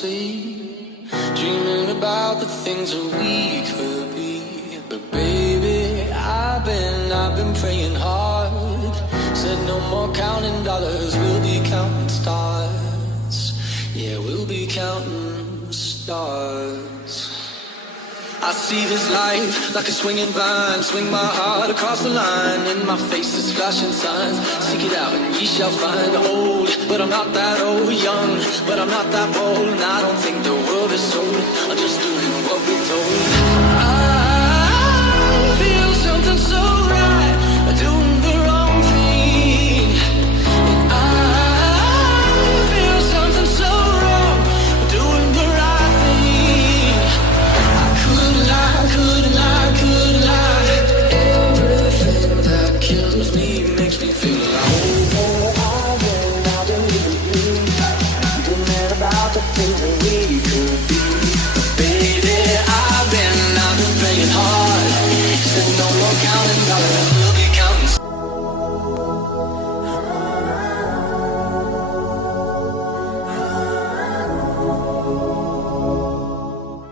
sleep, dreaming about the things that we could be. But baby, I've been praying hard. Said no more counting dollars, we'll be counting stars. Yeah, we'll be counting stars. I see this life like a swinging vine, swing my heart across the line. In my face is flashing signs, seek it out and ye shall find. Old, but I'm not that old. Young, but I'm not that bold. And I don't think the world is sold. I'll just do